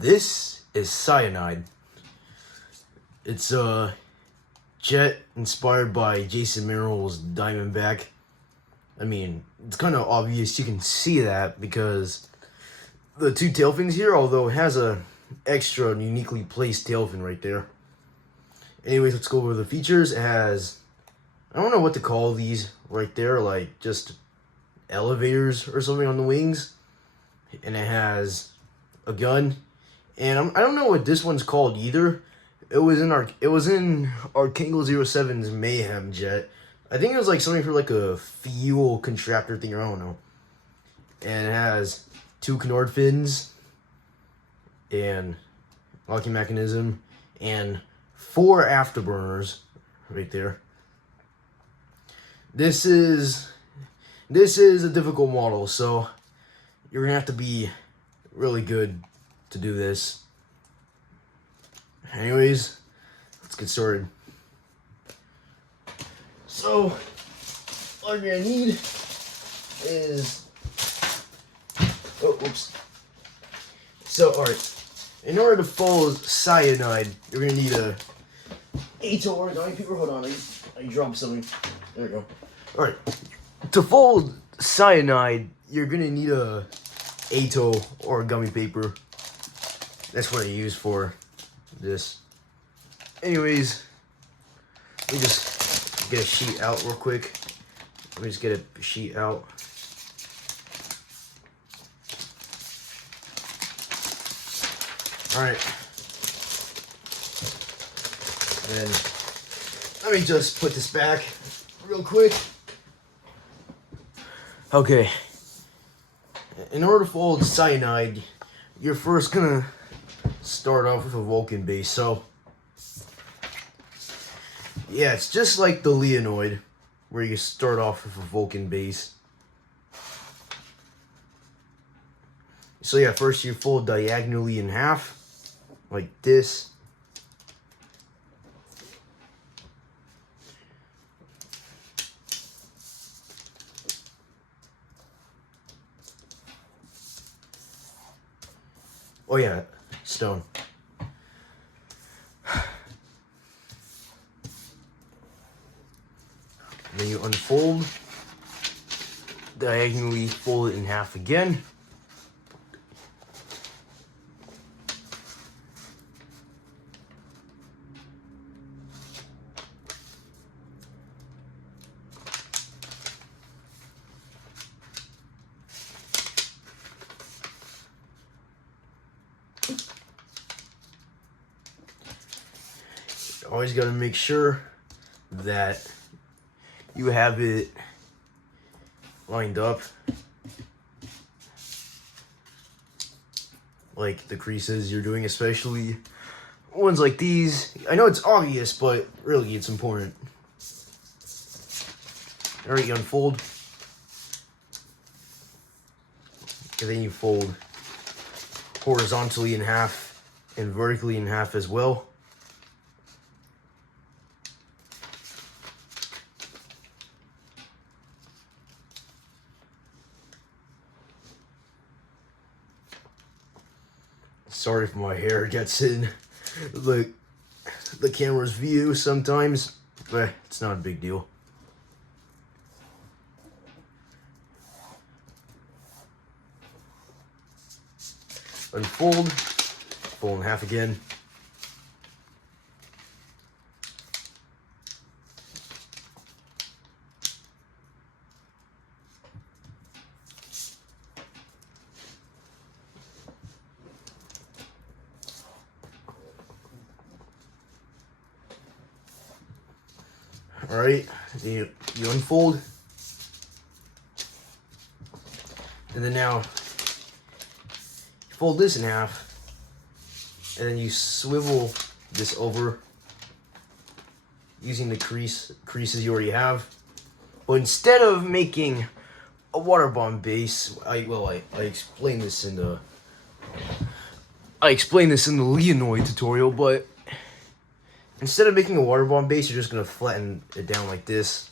This is Cyanide. It's a jet inspired by Jason Merrill's Diamondback. I mean, it's kind of obvious you can see that because the two tail fins here, although it has a extra uniquely placed tail fin right there. Anyways, let's go over the features. It has, I don't know what to call these right there, like just elevators or something on the wings. And it has a gun. And I don't know what this one's called either. It was in Archangel 07's Mayhem jet. I think it was like something for like a fuel contraptor thing, or I don't know. And it has 2 canard fins and locking mechanism and 4 afterburners right there. This is a difficult model, so you're gonna have to be really good to do this. Anyways, let's get started. So, all you're gonna need is, So, alright, in order to fold Cyanide, you're gonna need a Cyanide Origami paper. Hold on, I dropped something. There we go. Alright, to fold Cyanide, you're gonna need a Cyanide Origami paper. That's what I use for this. Anyways, let me just get a sheet out real quick. Let me just get a sheet out. Alright. Then let me just put this back real quick. Okay. In order to fold Cyanide, you're first gonna start off with a Vulcan base. So yeah, it's just like the Leonoid, where you start off with a Vulcan base. So yeah, first you fold diagonally in half, like this. Oh yeah, stone. Then you unfold, diagonally fold it in half again. Always got to make sure that you have it lined up, like the creases you're doing, especially ones like these. I know it's obvious, but really it's important. Alright, you unfold, and then you fold horizontally in half and vertically in half as well. Sorry if my hair gets in the camera's view sometimes, but it's not a big deal. Unfold, fold in half again. Alright, you unfold, and then now you fold this in half, and then you swivel this over using the creases you already have. But instead of making a water bomb base, I explained this in the Leonoid tutorial, but instead of making a water bomb base, you're just going to flatten it down like this.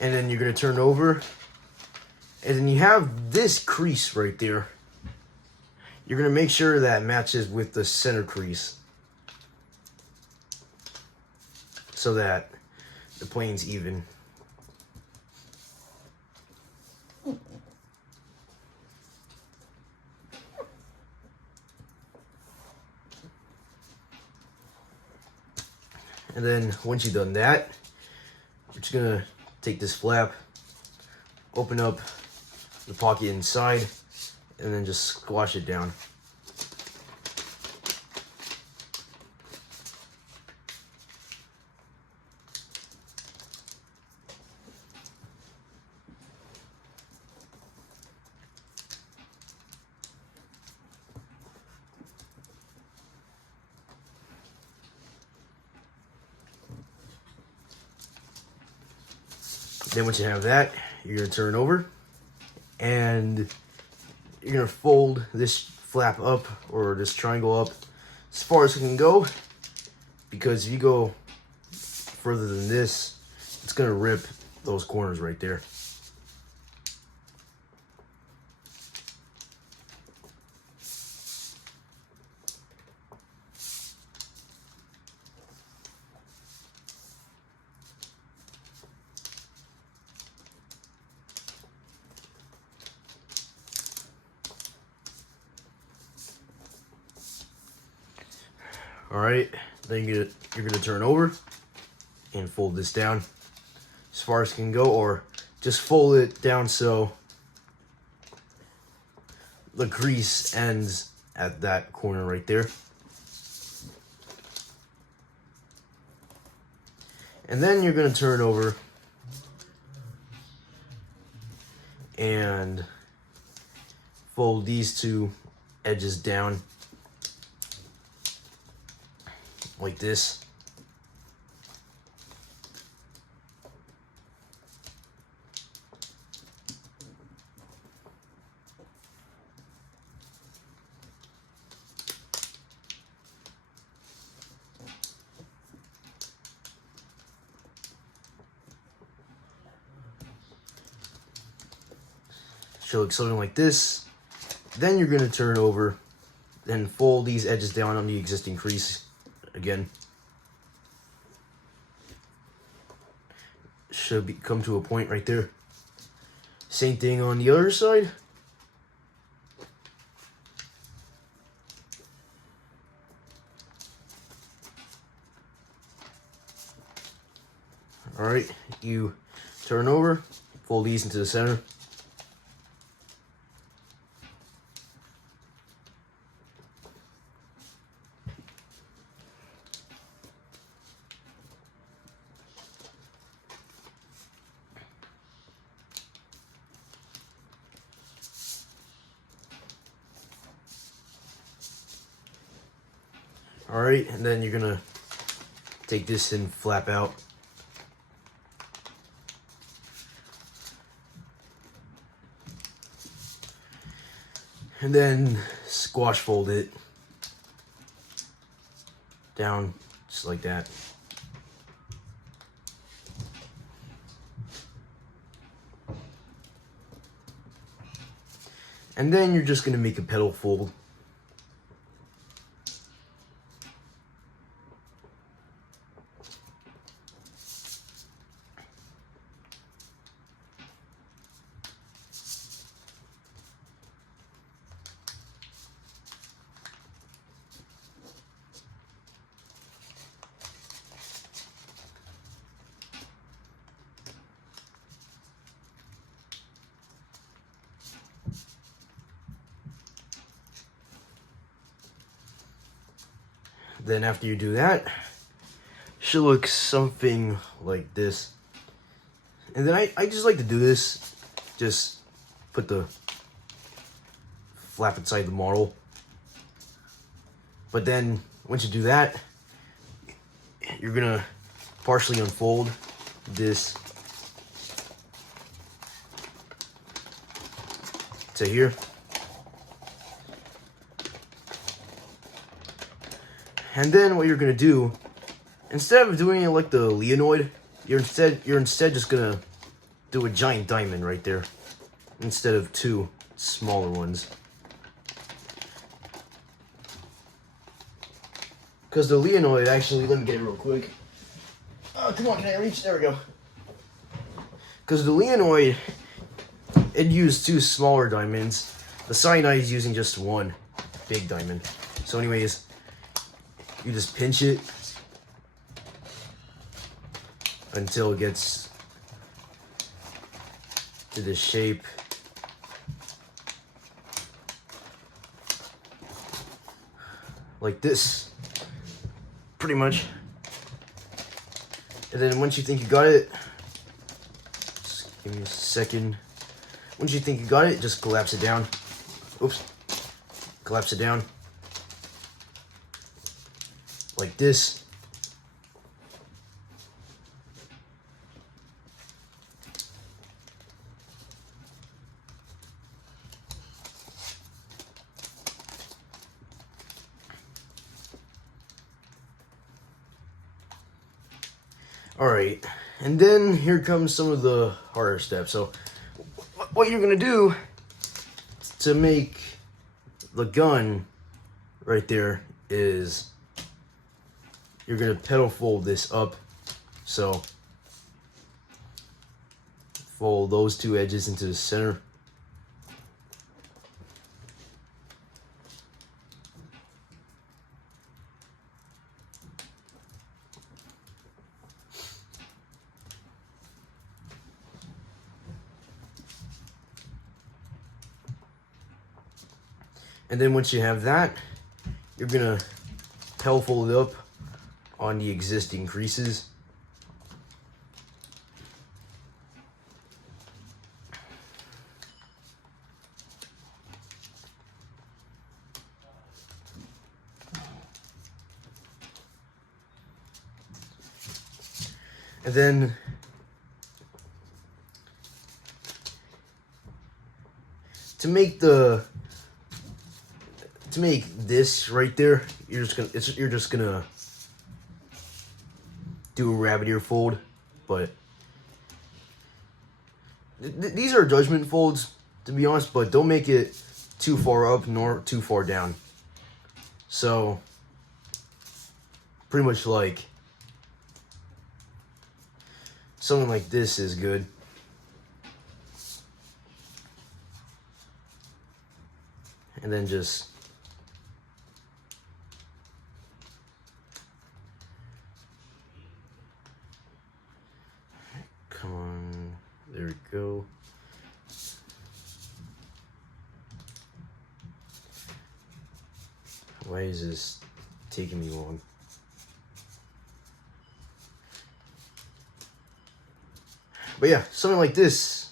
And then you're going to turn over. And then you have this crease right there. You're gonna make sure that matches with the center crease so that the plane's even. And then once you've done that, you're just gonna take this flap, open up the pocket inside, and then just squash it down. Then once you have that, you're gonna turn over and you're gonna fold this flap up, or this triangle up, as far as it can go, because if you go further than this, it's gonna rip those corners right there. All right, then you're gonna turn over and fold this down as far as it can go, or just fold it down so the crease ends at that corner right there. And then you're gonna turn over and fold these two edges down like this. Should look something like this. Then you're gonna turn over, then fold these edges down on the existing crease again. Should come to a point right there. Same thing on the other side. All right, you turn over, fold these into the center. All right, and then you're gonna take this and flap out. And then squash fold it down just like that. And then you're just gonna make a petal fold. Then after you do that, should look something like this. And then I just like to do this, just put the flap inside the model. But then once you do that, you're gonna partially unfold this to here. And then what you're gonna do, instead of doing it like the Leonoid, you're instead just gonna do a giant diamond right there, instead of two smaller ones. Because the Leonid, actually, let me get it real quick. Oh, come on, can I reach? There we go. Because the Leonid, it used 2 smaller diamonds. The Cyanide is using just 1 big diamond. So anyways, you just pinch it until it gets to this shape. Like this, pretty much. And then once you think you got it, just give me a second. Once you think you got it, just collapse it down. Oops. Collapse it down. Like this. Alright, and then here comes some of the harder steps. So, what you're going to do to make the gun right there is you're going to pedal fold this up. So, fold those 2 edges into the center. And then once you have that, you're gonna pedal fold it up on the existing creases. And then to make this right there, you're just gonna do a rabbit ear fold, but these are judgment folds, to be honest, but don't make it too far up nor too far down. So pretty much like something like this is good. And then just come on, there we go. Why is this taking me long? But yeah, something like this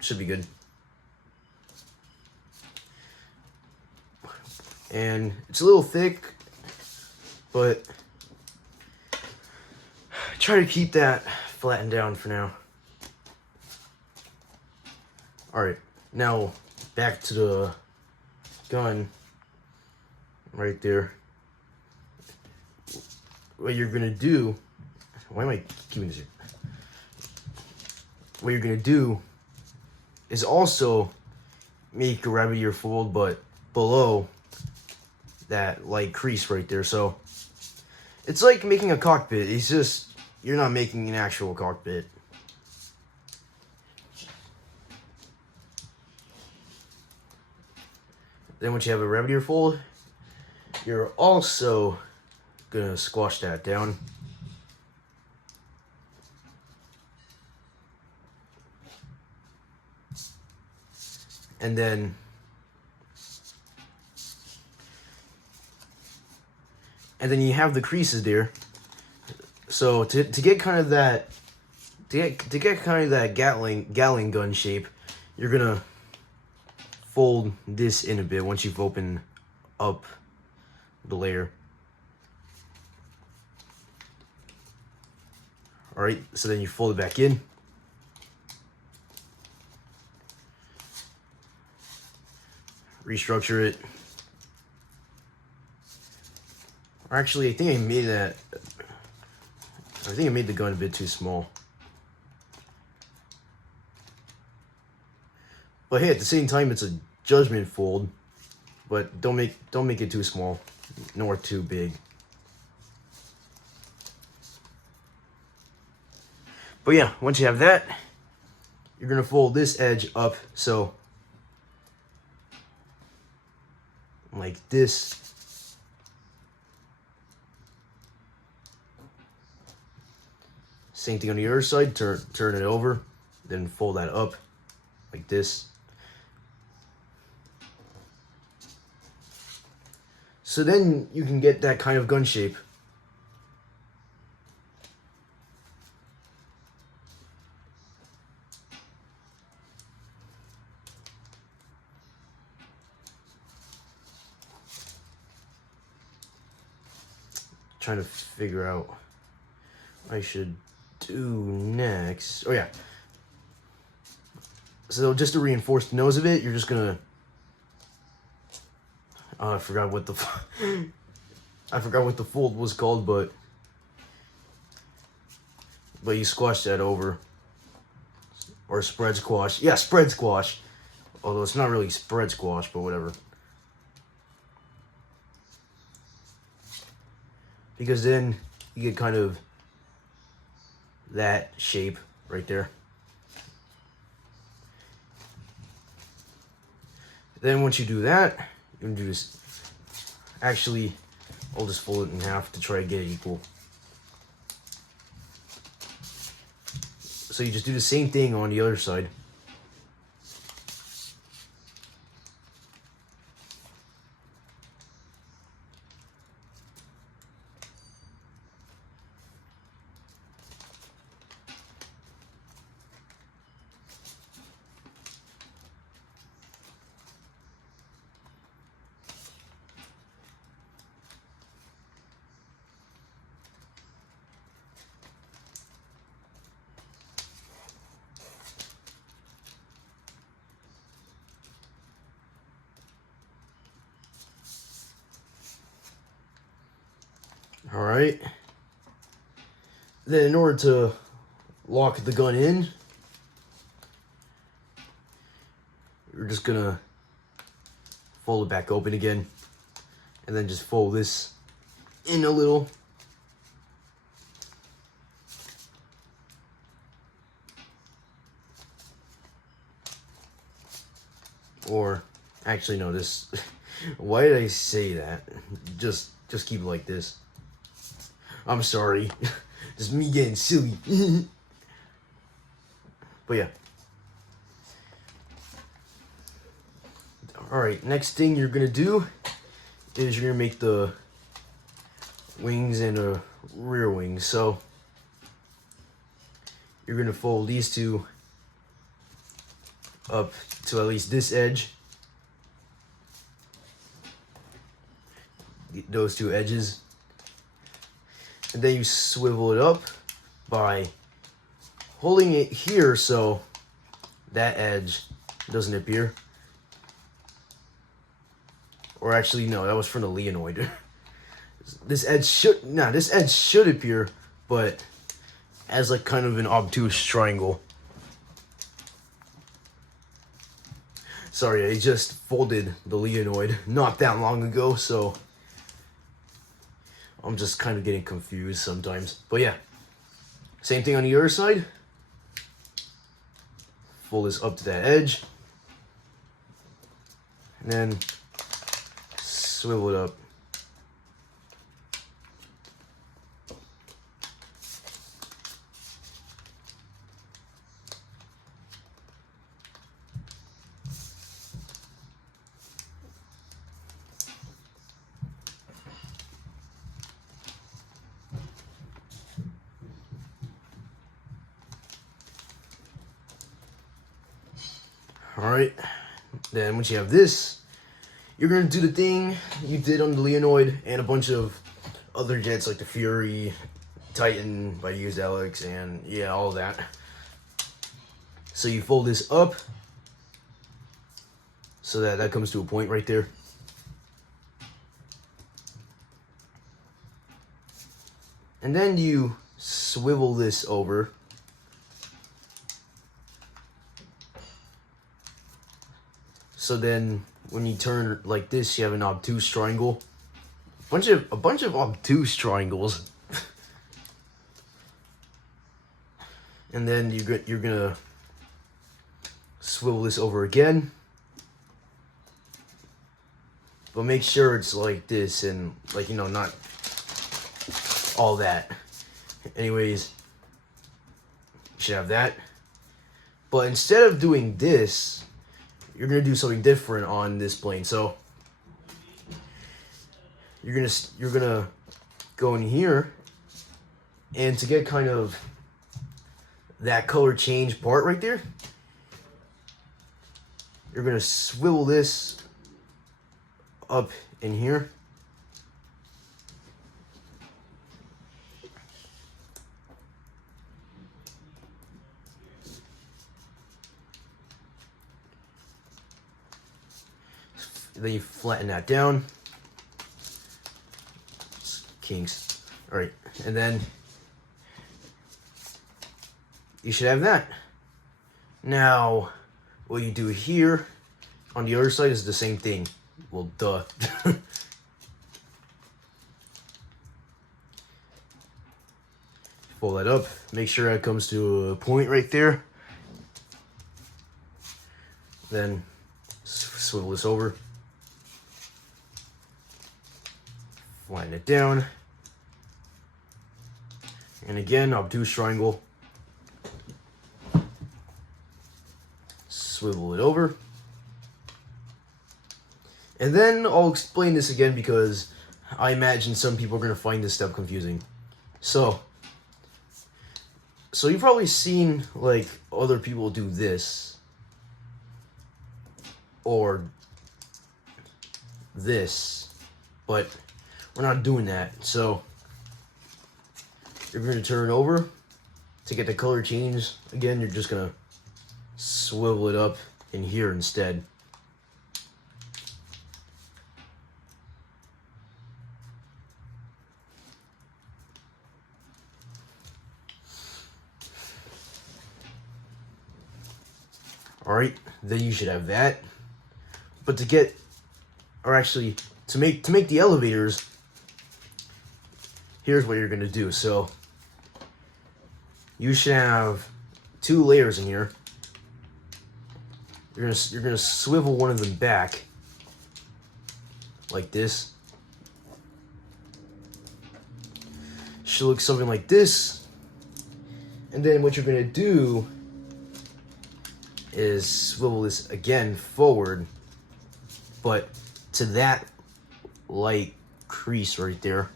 should be good. And it's a little thick, but try to keep that flattened down for now. Alright, now back to the gun right there. What you're gonna do, why am I keeping this here? What you're gonna do is also make a rabbit ear fold, but below that light crease right there. So it's like making a cockpit. It's just you're not making an actual cockpit. Then once you have a rabbit ear fold, you're also gonna squash that down. And then you have the creases there. So to get kind of that Gatling gun shape, you're gonna fold this in a bit once you've opened up the layer. Alright, so then you fold it back in. Restructure it. Or actually, I think I made the gun a bit too small. But hey, at the same time, it's a judgment fold. But don't make it too small, nor too big. But yeah, once you have that, you're gonna fold this edge up so like this. Same thing on the other side, turn it over, then fold that up like this. So then you can get that kind of gun shape. Trying to figure out what I should do next. Oh yeah. So just to reinforce the nose of it, you're just gonna. I forgot what the. I forgot what the fold was called, but you squash that over, or spread squash. Yeah, spread squash. Although it's not really spread squash, but whatever. Because then you get kind of that shape right there. Then once you do that, you can do this. Actually, I'll just fold it in half to try to get it equal. So you just do the same thing on the other side. All right. Then in order to lock the gun in, you're just gonna fold it back open again, and then just fold this in a little. Or, actually no, this, why did I say that? Just keep it like this. I'm sorry. Just me getting silly. But yeah. Alright, next thing you're gonna do is you're gonna make the wings and a rear wing. So you're gonna fold these two up to at least this edge. Those two edges. And then you swivel it up by holding it here so that edge doesn't appear. Or actually, no, that was from the Leonoid. This edge should appear, but as like kind of an obtuse triangle. Sorry, I just folded the Leonoid not that long ago, so I'm just kind of getting confused sometimes. But yeah, same thing on the other side. Fold this up to that edge. And then swivel it up. Alright, then once you have this, you're going to do the thing you did on the Leonoid and a bunch of other jets like the Fury, Titan by Used Alex, and yeah, all that. So you fold this up so that comes to a point right there. And then you swivel this over. So then when you turn like this, you have an obtuse triangle. A bunch of obtuse triangles. And then you're gonna swivel this over again. But make sure it's like this and like, you know, not all that. Anyways, you should have that. But instead of doing this, you're gonna do something different on this plane. So you're gonna go in here, and to get kind of that color change part right there, you're gonna swivel this up in here. Then you flatten that down. Kinks. All right, and then you should have that. Now, what you do here on the other side is the same thing. Well, duh. Pull that up. Make sure that comes to a point right there. Then swivel this over. Flatten it down. And again, obtuse triangle. Swivel it over. And then I'll explain this again because I imagine some people are going to find this step confusing. So you've probably seen like other people do this or this, but we're not doing that. So you're going to turn over to get the color change. Again, you're just going to swivel it up in here instead. Alright, then you should have that. But to make the elevators, here's what you're gonna do. So you should have 2 layers in here. You're gonna swivel one of them back like this. Should look something like this. And then what you're gonna do is swivel this again forward, but to that light crease right there.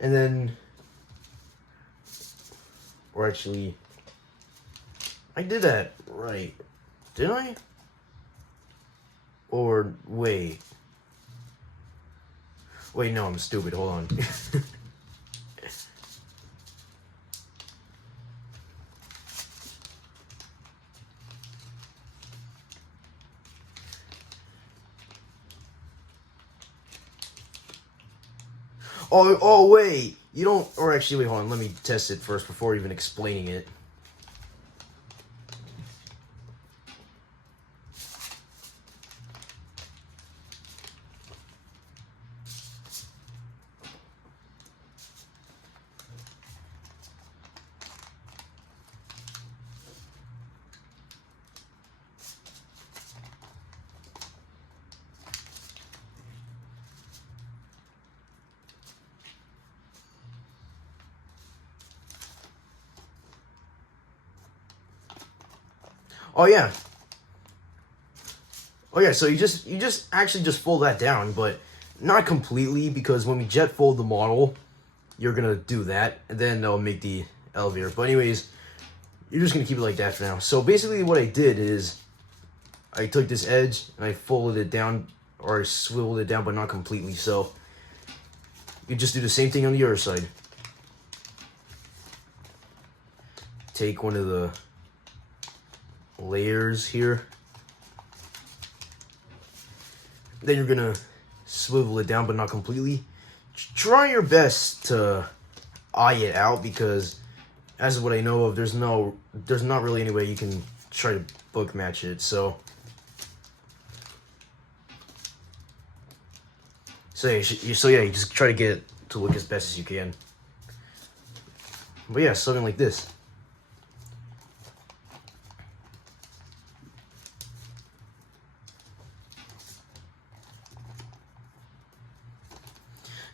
And then, or actually, I did that right, didn't I? Or wait. Wait, no, I'm stupid. Hold on. Oh, wait. You don't... Or actually, wait, hold on. Let me test it first before even explaining it. Oh yeah. Oh yeah, so you just actually just fold that down, but not completely, because when we jet fold the model, you're gonna do that, and then that'll make the elevator. But anyways, you're just gonna keep it like that for now. So basically what I did is I took this edge and I folded it down, or I swiveled it down, but not completely. So you just do the same thing on the other side. Take one of the layers here. Then you're gonna swivel it down, but not completely. Try your best to eye it out, because as of what I know of, there's not really any way you can try to book match it. So So yeah, you just try to get it to look as best as you can. But yeah, something like this.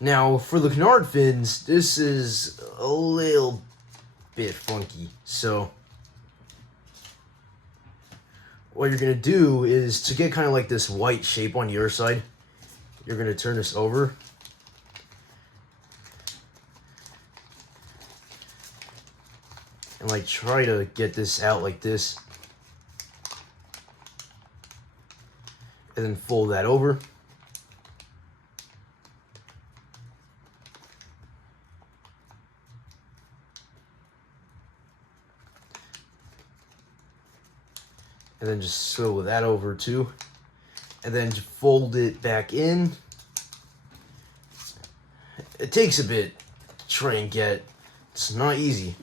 Now, for the canard fins, this is a little bit funky. So, what you're going to do is, to get kind of like this white shape on your side, you're going to turn this over. And like try to get this out like this. And then fold that over. And then just swivel that over too. And then just fold it back in. It takes a bit to try and get. It's not easy.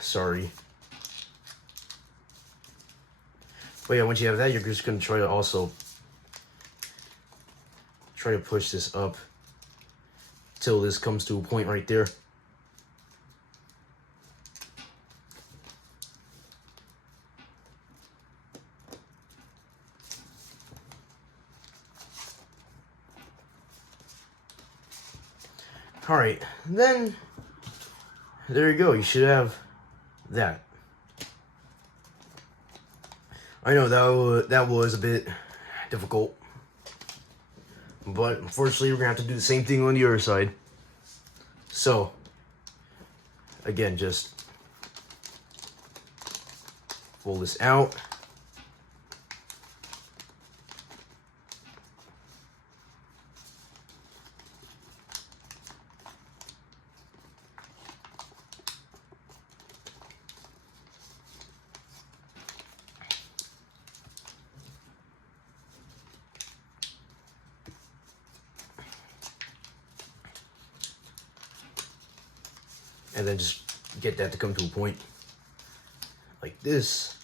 Sorry. But yeah, once you have that, you're just going to try to also try to push this up till this comes to a point right there. Alright, then there you go. You should have that. I know that was a bit difficult, but unfortunately we're gonna have to do the same thing on the other side. So again, just fold this out. And then just get that to come to a point like this.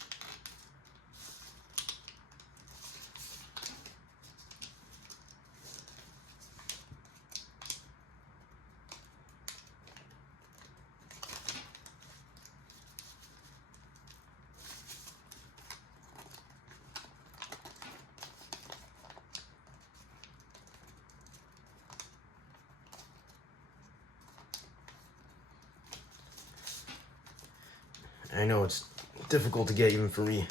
I know it's difficult to get even for me,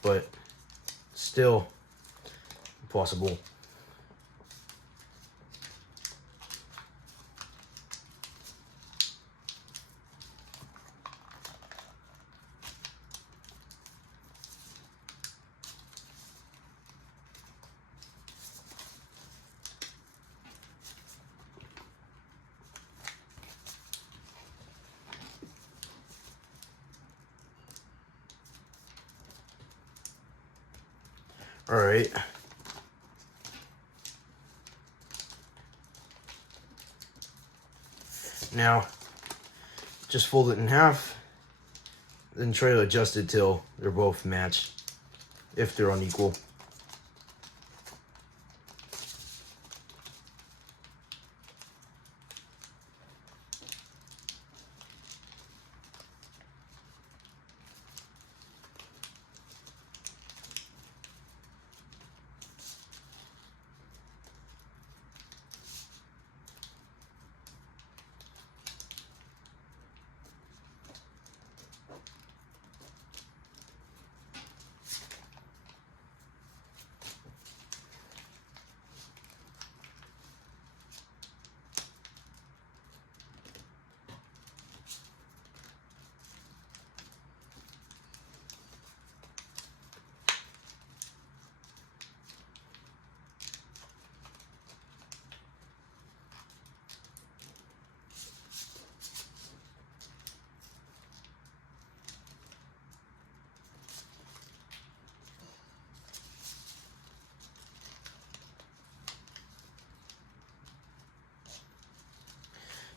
but still possible. All right. Now, just fold it in half, then try to adjust it till they're both matched, if they're unequal.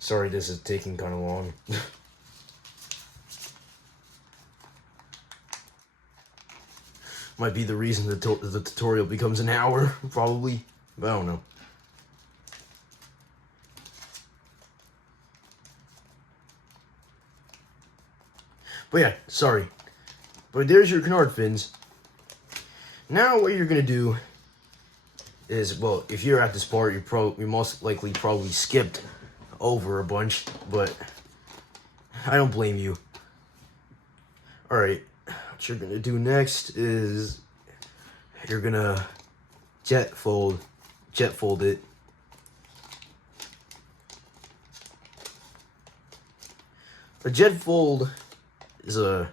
Sorry, this is taking kind of long. Might be the reason the tutorial becomes an hour, probably. But I don't know. But yeah, sorry. But there's your canard fins. Now what you're gonna do is, well, if you're at this part, you most likely probably skipped over a bunch, but I don't blame you. Alright, what you're gonna do next is you're gonna jet fold it. A jet fold is a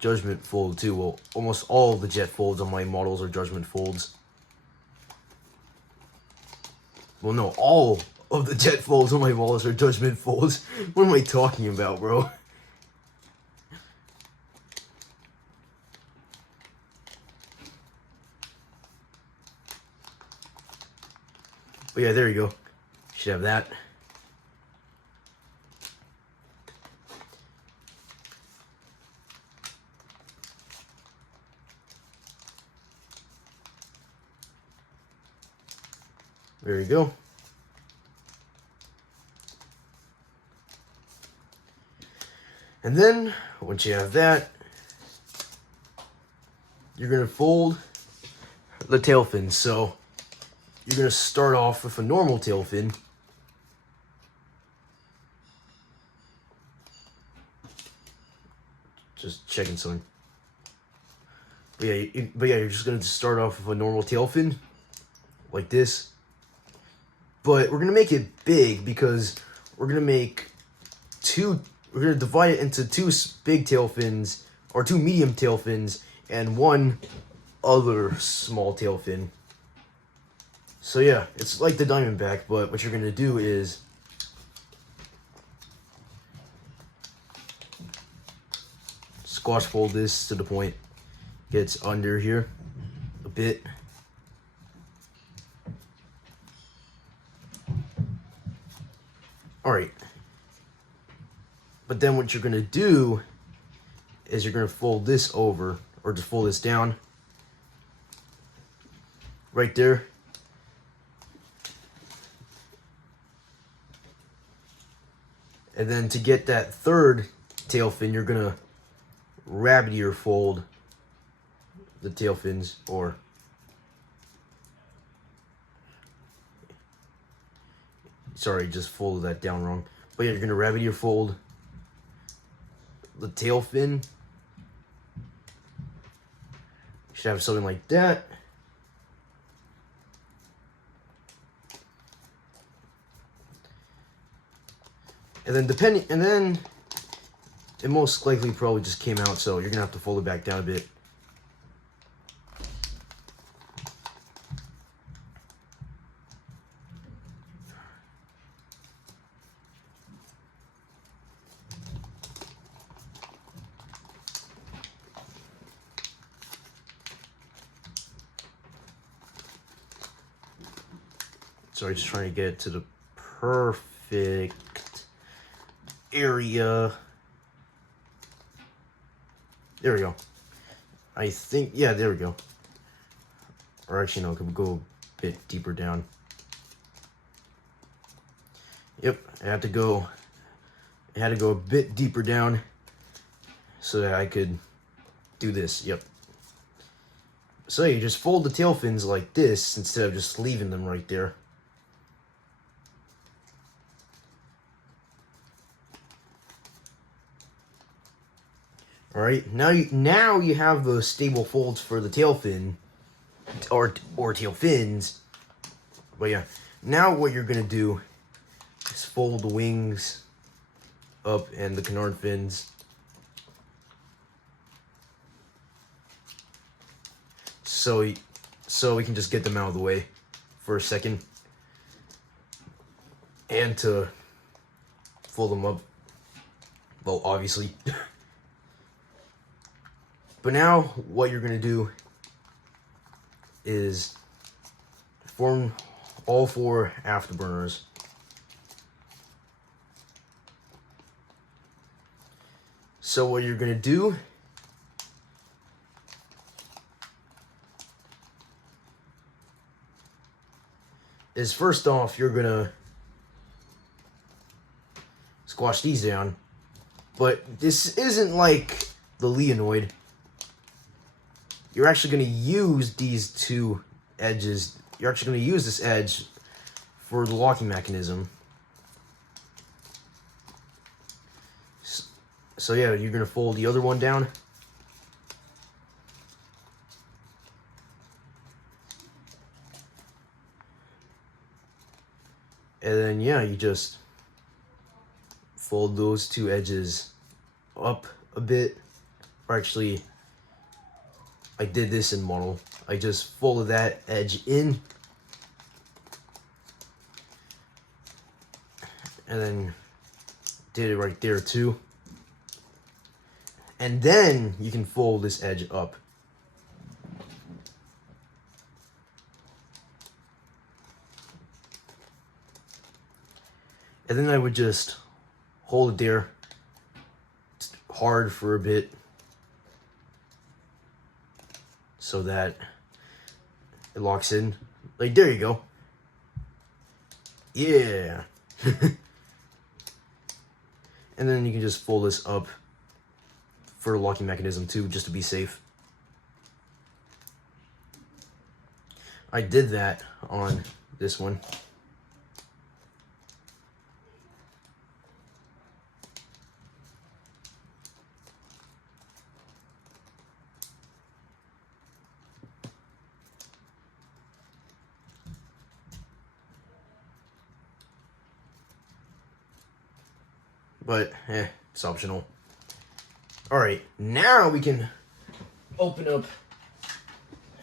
judgment fold too. Well, almost all of the jet folds on my models are judgment folds. Well, no, all of the jet folds on my models are judgment folds. What am I talking about, bro? But yeah, there you go. Should have that. There you go. And then, once you have that, you're going to fold the tail fin. So, you're going to start off with a normal tail fin. Just checking something. But yeah, you're just going to start off with a normal tail fin, like this. But we're going to make it big because we're going to divide it into two big tail fins, or two medium tail fins, and one other small tail fin. So yeah, it's like the Diamondback, but what you're going to do is squash fold this to the point gets under here a bit. Alright. But then what you're going to do is you're going to fold this over, or just fold this down. Right there. And then to get that third tail fin, you're going to rabbit ear fold the tail fins, or sorry, just folded that down wrong. But yeah, you're going to rabbit ear fold the tail fin. You should have something like that. And then it most likely probably just came out, so you're going to have to fold it back down a bit. Sorry, just trying to get it to the perfect area. There we go. I think, yeah, there we go. Or actually, no, it could go a bit deeper down. Yep, I had to go a bit deeper down so that I could do this. Yep. So you just fold the tail fins like this instead of just leaving them right there. All right, now you have the stable folds for the tail fin, or tail fins. But yeah, now what you're gonna do is fold the wings up and the canard fins. So we can just get them out of the way for a second, and to fold them up. Well, obviously. But now, what you're going to do is form all four afterburners. So what you're gonna do is, first off, you're gonna squash these down. But this isn't like the Leonoid. You're actually gonna use these two edges. You're actually gonna use this edge for the locking mechanism. So yeah, you're gonna fold the other one down. And then yeah, you just fold those two edges up a bit. Or actually, I did this in model. I just folded that edge in. And then did it right there too. And then you can fold this edge up. And then I would just hold it there hard for a bit so that it locks in. Like, there you go. Yeah. And then you can just fold this up for the locking mechanism too, just to be safe. I did that on this one. But, it's optional. Alright, now we can open up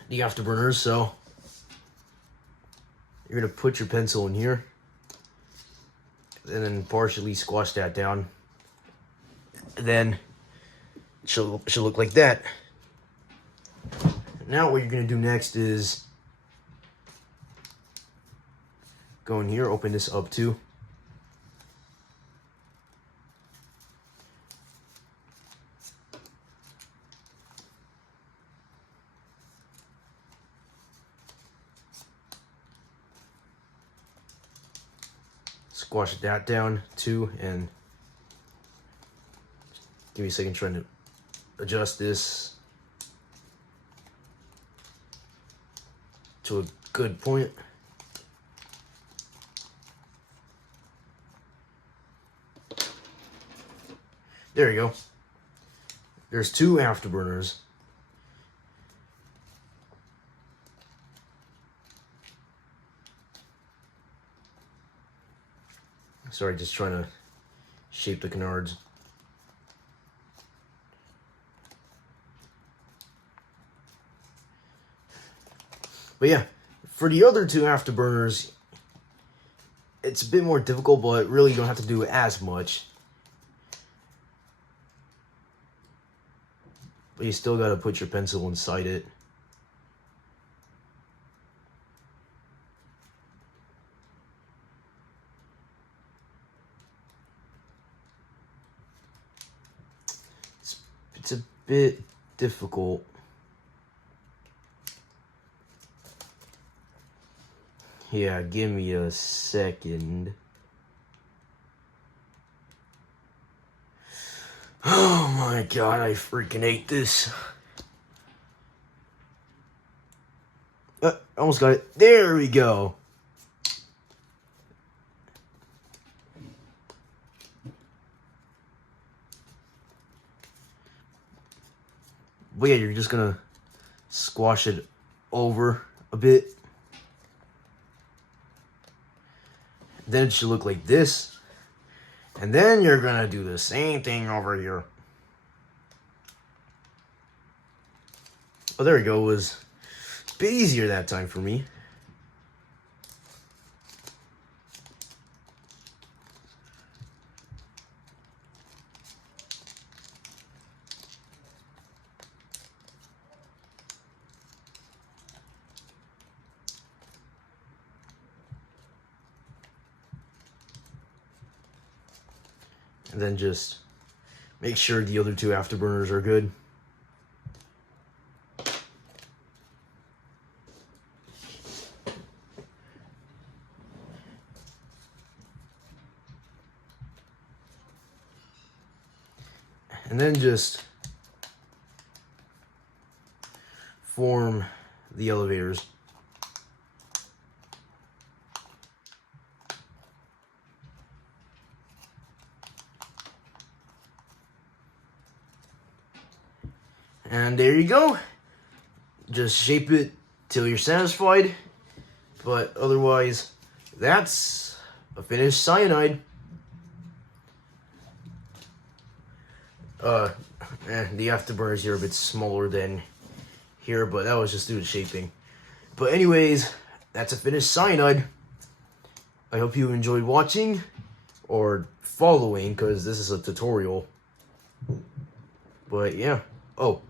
the afterburners. So, you're going to put your pencil in here. And then partially squash that down. And then, it should look like that. Now what you're going to do next is go in here, open this up too. Squash that down too, and give me a second trying to adjust this to a good point. There you go. There's two afterburners. Sorry, just trying to shape the canards. But yeah, for the other two afterburners, it's a bit more difficult, but really you don't have to do as much. But you still gotta put your pencil inside it. It's a bit difficult. Yeah, give me a second. Oh my god, I freaking hate this. Almost got it. There we go. But yeah, you're just gonna squash it over a bit. Then it should look like this. And then you're gonna do the same thing over here. Oh, there we go. It was a bit easier that time for me. And then just Make sure the other two afterburners are good. And then just form the elevators. And there you go. Just shape it till you're satisfied. But otherwise, that's a finished cyanide. The afterburners here are a bit smaller than here, but that was just due to shaping. But anyways, that's a finished cyanide. I hope you enjoyed watching or following, because this is a tutorial. But yeah. Oh,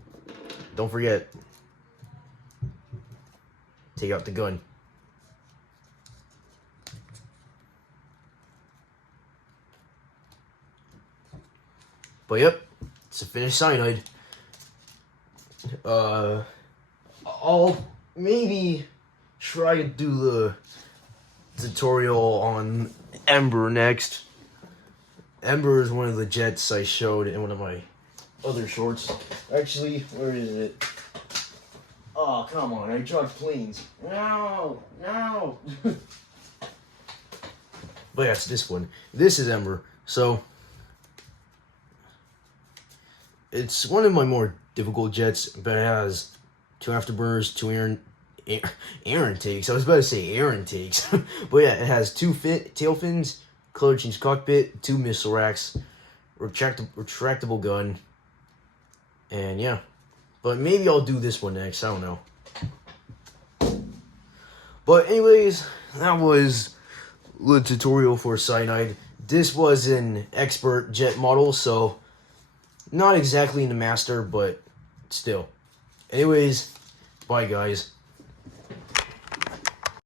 don't forget, take out the gun. But yep, it's a finished cyanide. I'll maybe try to do the tutorial on Ember next. Ember is one of the jets I showed in one of my other shorts. Actually, where is it? Oh, come on, I dropped planes. No, no. But yeah, it's this one. This is Ember. So, it's one of my more difficult jets, but it has 2 afterburners, 2 air intakes. I was about to say air intakes. But yeah, it has 2 tail fins, color change cockpit, 2 missile racks, retractable gun, and yeah. But maybe I'll do this one next, I don't know. But anyways, that was the tutorial for Cyanide. This was an expert jet model, so not exactly in the master, but still. Anyways, bye guys.